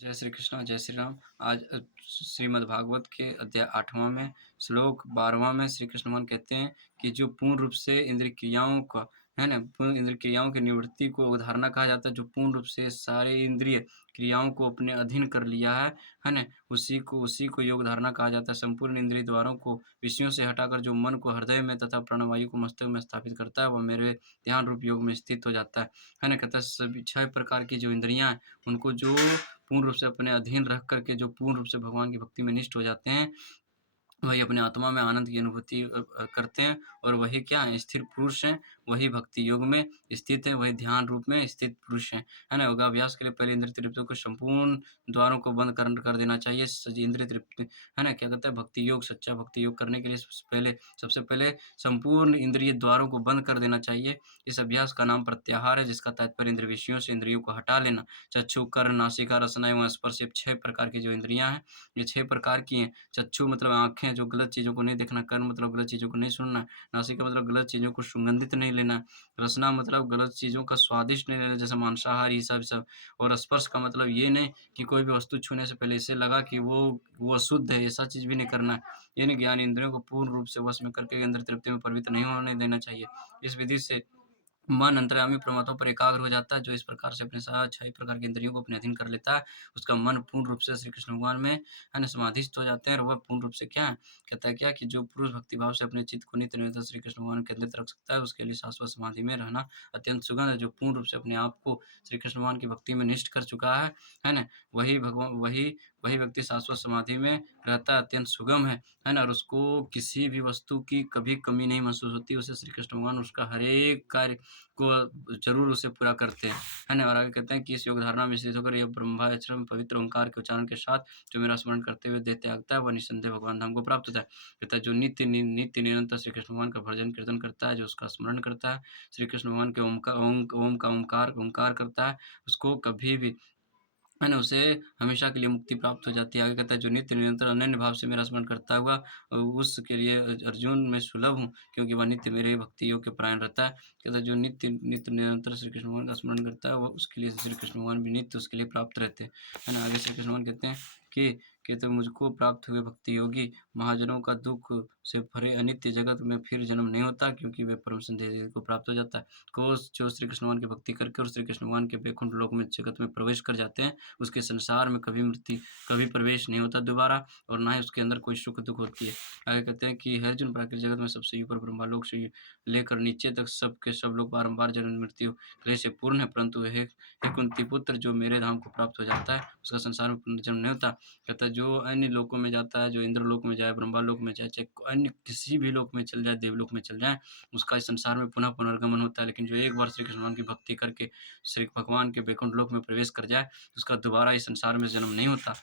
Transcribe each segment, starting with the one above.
जय श्री कृष्ण, जय श्री राम। आज श्रीमद् भागवत के अध्याय 8वां में श्लोक 12वां में श्री कृष्ण भगवान कहते हैं कि जो पूर्ण रूप से इंद्रिय क्रियाओं का है ना, पूर्ण इंद्रिय क्रियाओं की निवृत्ति को उदाहरणा कहा जाता है। जो पूर्ण रूप से सारे इंद्रिय क्रियाओं को अपने अधीन कर लिया है ना, उसी को योग धारणा कहा जाता है। संपूर्ण इंद्रिय द्वारों को विषयों से हटाकर जो मन को हृदय में तथा प्राणवायु को मस्तक में स्थापित करता है, वह मेरे ध्यान रूप योग में स्थित हो जाता है ना। कहता है सभी 6 प्रकार की जो इंद्रियां हैं, उनको जो पूर्ण रूप से अपने अधीन रख करके जो पूर्ण रूप से भगवान की भक्ति में निष्ठ हो जाते हैं, वही अपने आत्मा में आनंद की अनुभूति करते हैं। और वही क्या है, स्थिर पुरुष हैं, वही भक्ति योग में स्थित है, वही ध्यान रूप में स्थित पुरुष हैं, है ना। योगाभ्यास के लिए पहले इंद्रिय तृप्ति को संपूर्ण द्वारों को बंद कर देना चाहिए। इंद्रिय तृप्ति है ना, क्या कहता है, भक्ति योग, सच्चा भक्ति योग करने के लिए सबसे पहले संपूर्ण इंद्रिय द्वारों को बंद कर देना चाहिए। इस अभ्यास का नाम प्रत्याहार है, जिसका तात्पर्य इंद्रिय विषयों से इंद्रियों को हटा लेना। चक्षु, कर्ण, नासिका, रसना एवं स्पर्श, 6 प्रकार की जो इंद्रियां हैं, ये 6 प्रकार की हैं। चक्षु मतलब आँखें, जो गलत चीज़ों को नहीं देखना। कर्ण मतलब गलत चीज़ों को नहीं सुनना। नासिका मतलब गलत चीज़ों को सुगंधित नहीं लेना। रसना मतलब गलत चीज़ों का स्वादिष्ट नहीं लेना, जैसे मांसाहारी सब। और स्पर्श का मतलब ये नहीं कि कोई भी वस्तु छूने से पहले ऐसे लगा कि वो अशुद्ध है, ऐसा चीज़ भी नहीं करना है। यानी ज्ञान इंद्रियों को पूर्ण रूप से वश में करके इंद्रिय तृप्ति में प्रवृत्त नहीं होने देना चाहिए। इस विधि से मन अंतर्यामी परमात्मा पर एकाग्र हो जाता है। जो इस प्रकार से अपने 6 प्रकार की इंद्रियों को अपने अधीन कर लेता है, उसका मन पूर्ण रूप से श्री कृष्ण भगवान में है ना समाधिस्थ हो जाते हैं। और वह पूर्ण रूप से क्या है, कहता है क्या कि जो पुरुष भक्ति भाव से अपने चित्त को नित्य निरंतर श्री कृष्ण भगवान के अंदर रख सकता है, उसके लिए शाश्वत समाधि में रहना अत्यंत सुगम है। जो पूर्ण रूप से अपने आप को श्री कृष्ण भगवान की भक्ति में निष्ठ कर चुका है ना, वही व्यक्ति शाश्वत समाधि में रहता है, अत्यंत सुगम है ना। और उसको किसी भी वस्तु की कभी कमी नहीं महसूस होती। उसे श्री कृष्ण भगवान उसका हर एक कार्य को ज़रूर उसे पूरा करते हैं, है ना। और आगे कहते हैं कि इस योग धारणा में स्थित होकर यह ब्रह्माचरण पवित्र ओंकार के उच्चारण के साथ जो मेरा स्मरण करते हुए देह त्यागता है, वह निस्संदेह भगवान धाम को प्राप्त होता है। कहता है जो नित्य निरंतर श्री कृष्ण भगवान का भजन कीर्तन करता है, जो उसका स्मरण करता है, श्री कृष्ण भगवान के ओम का ओंकार करता है, उसको कभी भी है ना, उसे हमेशा के लिए मुक्ति प्राप्त हो जाती है। आगे कहता है जो नित्य निरंतर अनन्य भाव से मेरा स्मरण करता हुआ उसके लिए अर्जुन मैं सुलभ हूँ, क्योंकि वह नित्य मेरे भक्ति योग के परायण रहता है। कहता है जो नित्य नित्य निरंतर श्री कृष्ण भगवान का स्मरण करता है, वह उसके लिए श्री कृष्ण भगवान भी नित्य उसके लिए प्राप्त रहते हैं, है ना। आगे श्री कृष्ण भगवान कहते हैं कि कहते हैं मुझको प्राप्त हुए भक्ति योगी महाजनों का दुख से भरे अनित्य जगत में फिर जन्म नहीं होता, क्योंकि वे परम संदेह को प्राप्त हो जाता है। कोष जो श्री कृष्ण भगवान की भक्ति करके और श्री कृष्ण भगवान के वैकुंठ लोक में जगत में प्रवेश कर जाते हैं, उसके संसार में कभी प्रवेश नहीं होता दोबारा, और ना ही उसके अंदर कोई सुख दुख होती है। आगे कहते हैं कि है अर्जुन, प्राकृतिक जगत में सबसे ऊपर ब्रह्मालोक से लेकर नीचे तक सब लोग बारंबार जन्म मृत्यु क्लेश से पूर्ण है, परंतु हे कुंती पुत्र, जो मेरे धाम को प्राप्त हो जाता है, उसका संसार में पुनर्जन्म नहीं होता। कहता है जो अन्य लोकों में जाता है, जो इंद्रलोक में जाए, ब्रह्मालोक में जाए, चाहे अन्य किसी भी लोक में चल जाए, देवलोक में चल जाए, उसका इस संसार में पुनः पुनर्गमन होता है। लेकिन जो एक बार श्री कृष्ण भगवान की भक्ति करके श्री भगवान के वैकुंठ लोक में प्रवेश कर जाए, उसका दोबारा इस संसार में जन्म नहीं होता,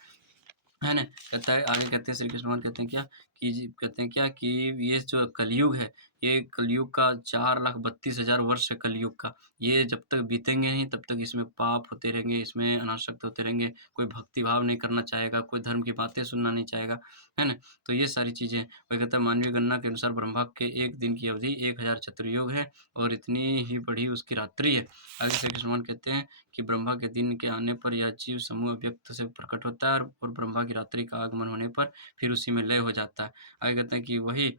है ना। कहता है आगे कहते हैं श्री कृष्ण भगवान कहते हैं क्या कि ये जो कलयुग है, ये कलयुग का 4,32,000 वर्ष है कलयुग का। ये जब तक बीतेंगे नहीं, तब तक इसमें पाप होते रहेंगे, इसमें अनासक्त होते रहेंगे, कोई भक्ति भाव नहीं करना चाहेगा, कोई धर्म की बातें सुनना नहीं चाहेगा, है ना। तो ये सारी चीज़ें हैं। वही कहता है मानवीय गणना के अनुसार ब्रह्मा के एक दिन की अवधि 1000 चतुर्युग है, और इतनी ही बड़ी उसकी रात्रि है। आगे श्री कृष्ण भगवान कहते हैं कि ब्रह्मा के दिन के आने पर यह जीव समूह अव्यक्त से प्रकट होता है, और ब्रह्मा की रात्रि का आगमन होने पर फिर उसी में लय हो जाता है। आगे कहते हैं कि वही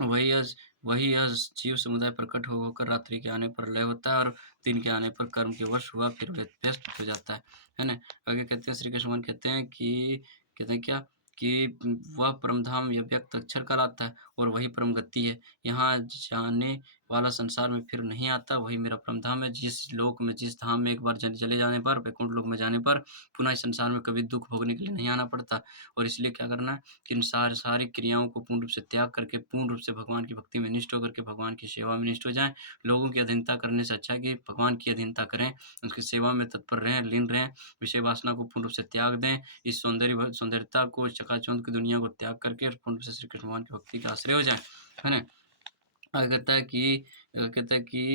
यह वही यह जीव समुदाय प्रकट होकर रात्रि के आने पर लय होता है, और दिन के आने पर कर्म के वश हुआ फिर व्यस्त हो जाता है ना। आगे कहते हैं श्री कृष्ण भगवान कहते हैं कि कहते हैं क्या कि वह परम धाम व्यक्त अक्षर कहलाता है, और वही परम गति है। यहाँ जाने वाला संसार में फिर नहीं आता, वही मेरा परम धाम है। जिस लोक में, जिस धाम में एक बार चले जाने पर, वैकुंठ लोक में जाने पर पुनः इस संसार में कभी दुःख भोगने के लिए नहीं आना पड़ता। और इसलिए क्या करना है कि इन सारी क्रियाओं को पूर्ण रूप से त्याग करके पूर्ण रूप से भगवान की भक्ति में निष्ठ होकर के भगवान की सेवा में निष्ठ हो जाएँ। लोगों की अधीनता करने से अच्छा है कि भगवान की अधीनता करें, उसकी सेवा में तत्पर रहें, लीन रहें, विषय वासना को पूर्ण रूप से त्याग दें। इस सौंदर्यता को, चकाचौंध की दुनिया को त्याग करके पूर्ण रूप से श्री कृष्ण भगवान की भक्ति के आश्रय हो जाएँ, है ना। आगे कहता है कि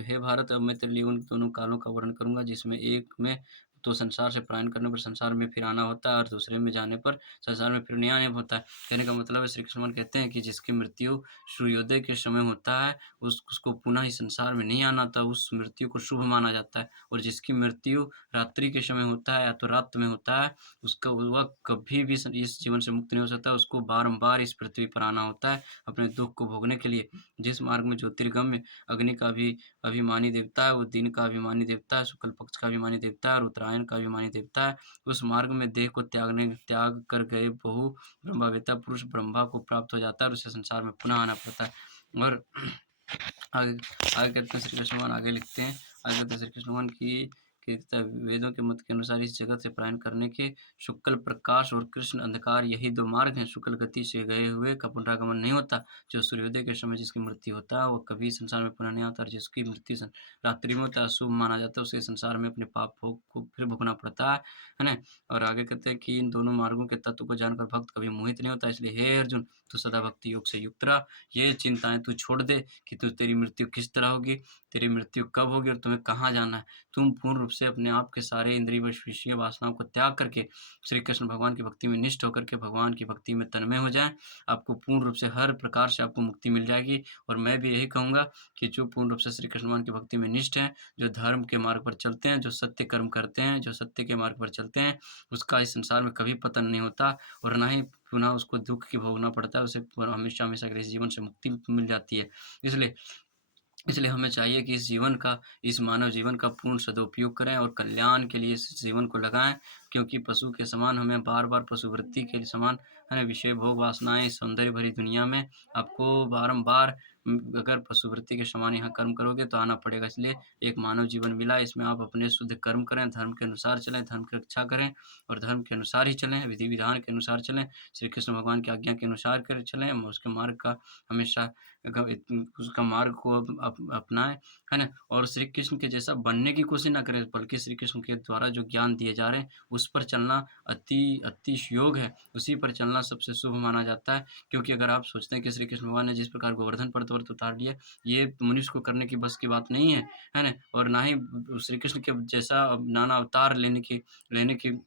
हे भारत, अब मैं तेरे लिए उन दोनों कालों का वर्णन करूँगा, जिसमें एक में तो संसार से पलायन करने पर संसार में फिर आना होता है और दूसरे में जाने पर संसार में फिर नहीं आना होता है। कहने का मतलब है श्री कृष्ण भगवान कहते हैं कि जिसकी मृत्यु सूर्योदय के समय होता है, उसको पुनः इस संसार में नहीं आना था, उस मृत्यु को शुभ माना जाता है। और जिसकी मृत्यु रात्रि के समय होता है या तो रात में होता है, उसका वह कभी भी इस जीवन से मुक्त नहीं हो सकता, उसको बारंबार इस पृथ्वी पर आना होता है अपने दुःख को भोगने के लिए। जिस मार्ग में ज्योतिर्गम्य अग्नि का भी अभिमानी देवता है, वो दिन का अभिमानी देवता है, शुक्ल पक्ष का अभिमानी देवता है और उत्तरायण का अभिमानी देवता है। उस मार्ग में देह को त्याग कर गए बहु ब्रह्मवेत्ता पुरुष ब्रह्मा को प्राप्त हो जाता है और उसे संसार में पुनः आना पड़ता है। और आगे आगे कहते हैं श्री कृष्ण भगवान आगे लिखते हैं, आगे कहते हैं श्री कृष्ण भगवान की तथा वेदों के मत के अनुसार इस जगत से पलायन करने के शुक्ल प्रकाश और कृष्ण अंधकार यही दो मार्ग हैं। शुक्ल गति से गए हुए का पुनरागमन नहीं होता। जो सूर्योदय के समय जिसकी मृत्यु होता है, वो कभी संसार में पुनः नहीं आता और जिसकी मृत्यु रात्रि में होता है, अशुभ माना जाता है, उसे संसार में अपने पाप भोग को फिर भोगना पड़ता है ना? और आगे कहते हैं कि इन दोनों मार्गों के तत्व को जानकर भक्त कभी मोहित नहीं होता। इसलिए हे अर्जुन, तू सदा भक्ति योग से युक्त रह। ये चिंताएं तू छोड़ दे कि तेरी मृत्यु किस तरह होगी, तेरी मृत्यु कब होगी और तुम्हें कहाँ जाना है। तुम पूर्ण रूप से अपने आप के सारे इंद्रिय विषय वासनाओं को त्याग करके श्री कृष्ण भगवान की भक्ति में निष्ठ होकर के भगवान की भक्ति में तन्मय हो जाएं। आपको पूर्ण रूप से हर प्रकार से आपको मुक्ति मिल जाएगी। और मैं भी यही कहूँगा कि जो पूर्ण रूप से श्री कृष्ण भगवान की भक्ति में निष्ठ हैं, जो धर्म के मार्ग पर चलते हैं, जो सत्य कर्म करते हैं, जो सत्य के मार्ग पर चलते हैं, उसका इस संसार में कभी पतन नहीं होता और ना ही पुनः उसको दुःख की भोगना पड़ता है। उसे हमेशा-हमेशा के लिए इस जीवन से मुक्ति मिल जाती है। इसलिए इसलिए हमें चाहिए कि इस मानव जीवन का पूर्ण सदुपयोग करें और कल्याण के लिए इस जीवन को लगाएँ, क्योंकि पशु के समान हमें बार-बार पशुवृत्ति के समान है ना विषय भोग वासनाएँ इस सौंदर्य भरी दुनिया में आपको बारंबार अगर पशुवृत्ति के समान यहाँ कर्म करोगे तो आना पड़ेगा। इसलिए एक मानव जीवन मिला है, इसमें आप अपने शुद्ध कर्म करें, धर्म के अनुसार चलें, धर्म की रक्षा करें और धर्म के अनुसार ही चलें, विधि-विधान के अनुसार चलें, श्री कृष्ण भगवान की आज्ञा के अनुसार कर चलें। उसके मार्ग का हमेशा उसका मार्ग को अपनाएँ, है ना? और श्री कृष्ण के जैसा बनने की कोशिश ना करें, बल्कि श्री कृष्ण के द्वारा जो ज्ञान दिए जा रहे हैं, उस पर चलना अति योग है, उसी पर चलना सबसे शुभ माना जाता है। क्योंकि अगर आप सोचते हैं कि श्री कृष्ण भगवान ने जिस प्रकार गोवर्धन पर्वत उतार लिया, ये मनुष्य को करने की बस की बात नहीं है, है ना? और ना ही श्री कृष्ण के जैसा नाना अवतार लेने की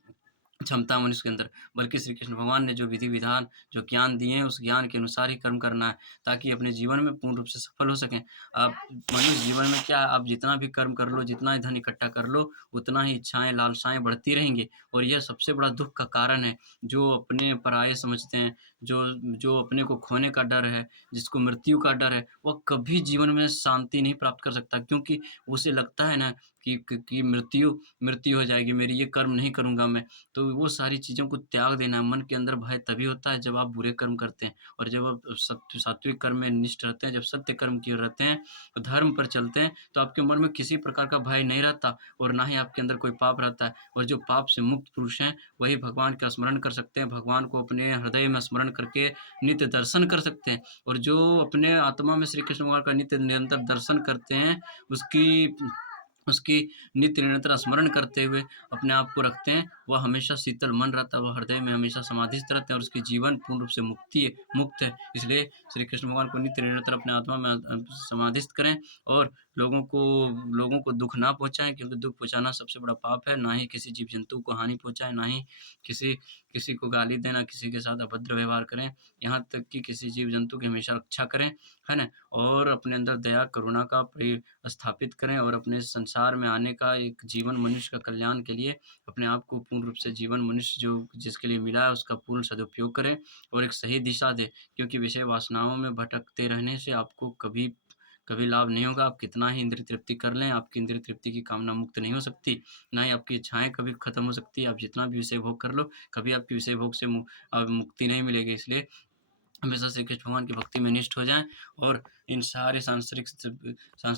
क्षमता मनुष्य के अंदर, बल्कि श्री कृष्ण भगवान ने जो विधि-विधान, जो ज्ञान दिए हैं, उस ज्ञान के अनुसार ही कर्म करना है, ताकि अपने जीवन में पूर्ण रूप से सफल हो सकें। आप मनुष्य जीवन में क्या आप जितना भी कर्म कर लो, जितना ही धन इकट्ठा कर लो, उतना ही इच्छाएँ, लालसाएँ बढ़ती रहेंगी और यह सबसे बड़ा दुःख का कारण है। जो अपने पराये समझते हैं, जो जो अपने को खोने का डर है, जिसको मृत्यु का डर है, वह कभी जीवन में शांति नहीं प्राप्त कर सकता, क्योंकि उसे लगता है ना कि मृत्यु मृत्यु हो जाएगी मेरी, ये कर्म नहीं करूँगा मैं। तो वो सारी चीज़ों को त्याग देना है। मन के अंदर भय तभी होता है जब आप बुरे कर्म करते हैं और जब आप सात्विक कर्म में निष्ठ रहते हैं, जब सत्य कर्म किए रहते हैं, तो धर्म पर चलते हैं, तो आपके मन में किसी प्रकार का भय नहीं रहता और ना ही आपके अंदर कोई पाप रहता है। और जो पाप से मुक्त पुरुष हैं, वही भगवान का स्मरण कर सकते हैं, भगवान को अपने हृदय में स्मरण करके नित्य दर्शन कर सकते हैं। और जो अपने आत्मा में श्री कृष्ण भगवान का नित्य निरंतर दर्शन करते हैं, उसकी उसकी नित्य निरंतर स्मरण करते हुए अपने आप को रखते हैं, वह हमेशा शीतल मन रहता है, वह हृदय में हमेशा समाधिस्थ रहते हैं और उसकी जीवन पूर्ण रूप से मुक्त है। इसलिए श्री कृष्ण भगवान को नित्य निरंतर अपने आत्मा में समाधिस्थ करें और लोगों को दुःख ना पहुँचाएँ, क्योंकि दुःख पहुँचाना सबसे बड़ा पाप है। ना ही किसी जीव-जंतु को हानि पहुँचाएँ, ना ही किसी किसी को गाली दें, ना किसी के साथ अभद्र व्यवहार करें। यहाँ तक कि किसी जीव-जंतु की हमेशा रक्षा करें, है ना? और अपने अंदर दया, करुणा का स्थापित करें और अपने संसार में आने का एक जीवन मनुष्य का कल्याण के लिए अपने आप को पूर्ण रूप से जीवन मनुष्य जो जिसके लिए मिला है उसका पूर्ण सदुपयोग करें और एक सही दिशा दें। क्योंकि विषय वासनाओं में भटकते रहने से आपको कभी कभी लाभ नहीं होगा। आप कितना ही इंद्रिय तृप्ति कर लें, आपकी इंद्रिय तृप्ति की कामना मुक्त नहीं हो सकती, ना ही आपकी इच्छाएँ कभी खत्म हो सकती है। आप जितना भी विषय भोग कर लो, कभी आपकी विषय भोग से मुक्ति नहीं मिलेगी। इसलिए हमेशा श्री कृष्ण भगवान की भक्ति में निष्ठ हो जाएँ और इन सारे सांसारिक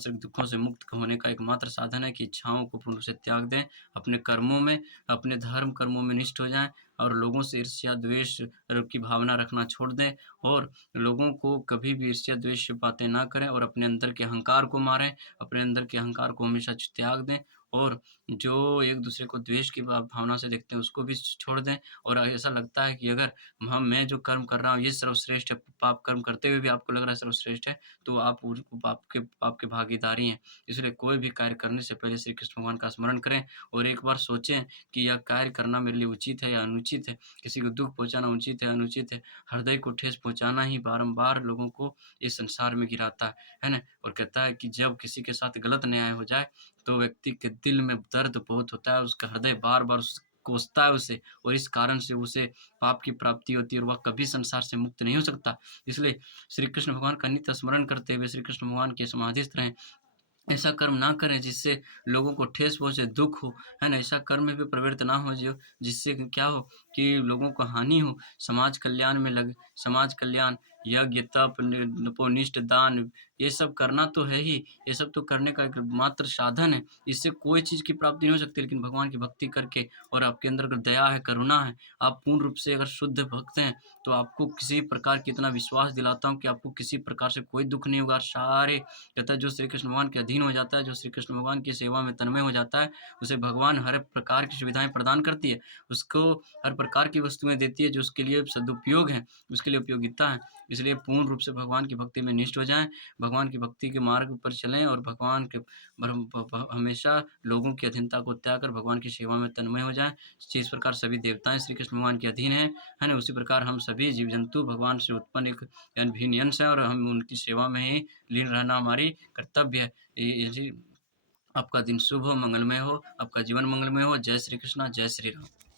दुखों से मुक्त होने का एकमात्र साधन है कि इच्छाओं को पूर्ण रूप से त्याग दें, अपने कर्मों में, अपने धर्म कर्मों में निष्ठ हो जाएँ और लोगों से ईर्ष्या, द्वेष की भावना रखना छोड़ दें और लोगों को कभी भी ईर्ष्या, द्वेष की बातें ना करें और अपने अंदर के अहंकार को मारें, अपने अंदर के अहंकार को हमेशा त्याग दें और जो एक-दूसरे को द्वेष की भावना से देखते हैं, उसको भी छोड़ दें और ऐसा लगता है कि अगर मैं जो कर्म कर रहा हूँ, ये सर्वश्रेष्ठ है, पाप कर्म करते हुए भी आपको लग रहा है सर्वश्रेष्ठ है, तो आप उस पाप के भागीदारी हैं। इसलिए कोई भी कार्य करने से पहले श्री कृष्ण भगवान का स्मरण करें और एक बार सोचें कि यह कार्य करना मेरे लिए उचित है या अनुचित है, किसी को दुःख पहुँचाना उचित है, अनुचित है। हृदय को ठेस पहुँचाना ही बारंबार लोगों को इस संसार में गिराता है ना? और कहता है कि जब किसी के साथ गलत अन्याय हो जाए, तो व्यक्ति के दिल में दर्द बहुत होता है, उसका हृदय बार-बार कोसता है उसे और इस कारण से उसे पाप की प्राप्ति होती है और वह कभी संसार से मुक्त नहीं हो सकता। इसलिए श्री कृष्ण भगवान का नित्य स्मरण करते हुए श्री कृष्ण भगवान के समाधिस्थ रहें। ऐसा कर्म ना करें जिससे लोगों को ठेस पहुँचे, दुःख हो, है ना? ऐसा कर्म में भी प्रवृत्त ना हो जो जिससे कि क्या हो कि लोगों को हानि हो, समाज कल्याण में लगे समाज कल्याण, यज्ञ, तप, तपोनिष्ठ दान, ये सब करना तो है ही, ये सब तो करने का एक मात्र साधन है। इससे कोई चीज़ की प्राप्ति नहीं हो सकती लेकिन भगवान की भक्ति करके और आपके अंदर अगर दया है, करुणा है, आप पूर्ण रूप से अगर शुद्ध भक्त हैं, तो आपको किसी प्रकार की इतना विश्वास दिलाता हूँ कि आपको किसी प्रकार से कोई दुःख नहीं होगा। सारे कहता है जो श्री कृष्ण भगवान के अधीन हो जाता है, जो श्री कृष्ण भगवान की सेवा में तन्मय हो जाता है, उसे भगवान हर प्रकार की सुविधाएँ प्रदान करती है। उसको हर प्रकार की वस्तुएँ देती है जो उसके लिए सदुपयोग हैं, उसके लिए उपयोगिता है। इसलिए पूर्ण रूप से भगवान की भक्ति में निष्ठ हो जाएँ, भगवान की भक्ति के मार्ग पर चलें और भगवान के ब्रह्म भ भ हमेशा लोगों की अधीनता को त्याग कर भगवान की सेवा में तन्मय हो जाएँ। जिस प्रकार सभी देवताएँ श्री कृष्ण भगवान के अधीन हैं, है ना? उसी प्रकार हम सभी जीव-जंतु भगवान से उत्पन्न एक भिन्न अंश हैं और हम उनकी सेवा में ही लीन रहना हमारी कर्तव्य है। ये जी आपका दिन शुभ हो, मंगलमय हो, आपका जीवन मंगलमय हो। जय श्री कृष्णा, जय श्री राम।